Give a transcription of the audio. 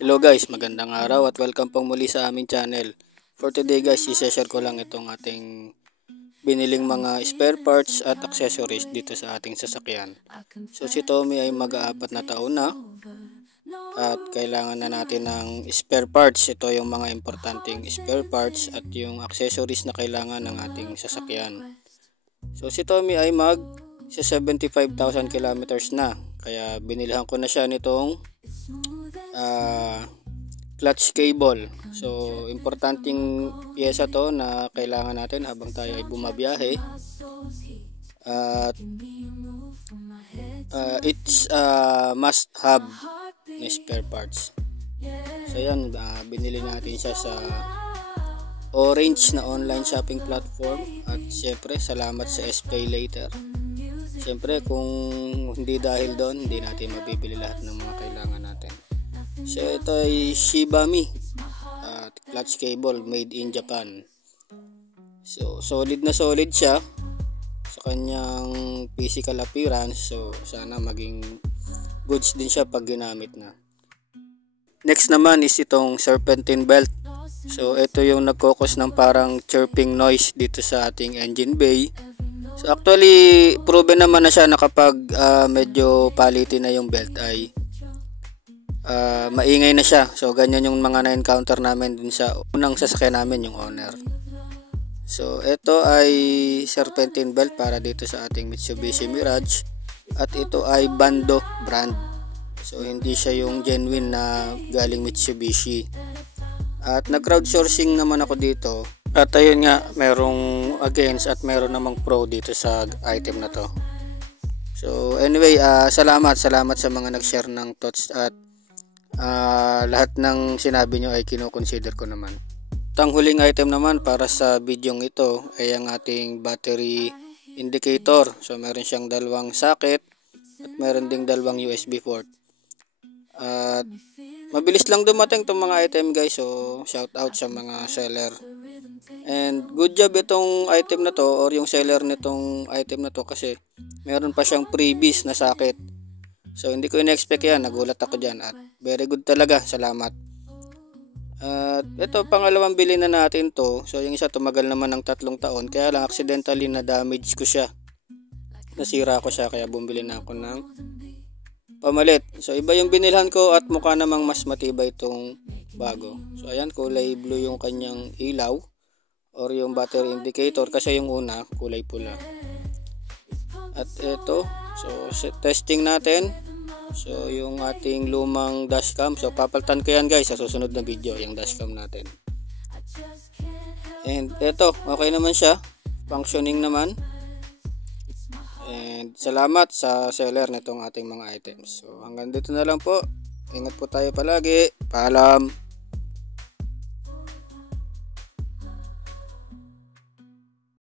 Hello guys, magandang araw at welcome pong muli sa aming channel. For today guys, i-share ko lang itong ating biniling mga spare parts at accessories dito sa ating sasakyan. So si Tommy ay mag-aapat na taon na at kailangan na natin ng spare parts. Ito yung mga importanteng spare parts at yung accessories na kailangan ng ating sasakyan. So si Tommy ay sa 75,000 kilometers na. Kaya binilhan ko na siya nitong clutch cable. So importanteng piyesa to na kailangan natin habang tayo ay bumabiyahe. At it's must have na spare parts. So yan, binili natin siya sa Orange na online shopping platform. At syempre salamat sa SPay Later. Syempre kung hindi dahil doon, hindi natin mabibili lahat ng mga kailangan natin. So ito ay Shibami clutch cable made in Japan. So solid na solid siya sa kanyang physical appearance. So sana maging goods din siya pag ginamit na. Next naman is itong serpentine belt. So ito yung nagkokos ng parang chirping noise dito sa ating engine bay. So actually proven naman na siya na kapag medyo palitin na yung belt ay maingay na siya. So ganyan yung mga na-encounter namin dun sa unang sasakyan namin, yung Honor. So ito ay serpentine belt para dito sa ating Mitsubishi Mirage. At ito ay Bando brand. So hindi siya yung genuine na galing Mitsubishi. At nag-crowdsourcing naman ako dito. At ayun nga, merong against at meron namang pro dito sa item na to. So anyway, salamat sa mga nag-share ng thoughts at lahat ng sinabi nyo ay kino-consider ko naman. Ang huling item naman para sa bidyong ito ay ang ating battery indicator. So meron siyang dalawang socket at meron ding dalawang USB port. At mabilis lang dumating itong mga item guys. So shout out sa mga seller. And good job itong item na to or yung seller nitong item na to kasi meron pa siyang freebies na socket. So hindi ko in-expect yan, nagulat ako dyan at very good talaga, salamat. At ito pangalawang bili na natin to. So yung isa tumagal naman ng 3 taon, kaya lang accidentally na damage ko siya, nasira ko siya, kaya bumili na ako ng pamalit. So iba yung binilhan ko at mukha namang mas matibay itong bago. So ayan, kulay blue yung kanyang ilaw or yung battery indicator kasi yung una kulay pula. At ito, so testing natin. So yung ating lumang dashcam, so papalitan ko yan guys sa susunod na video, yung dashcam natin. And ito, okay naman siya, functioning naman. And salamat sa seller nitong ating mga items. So hanggang dito na lang po. Ingat po tayo palagi. Paalam.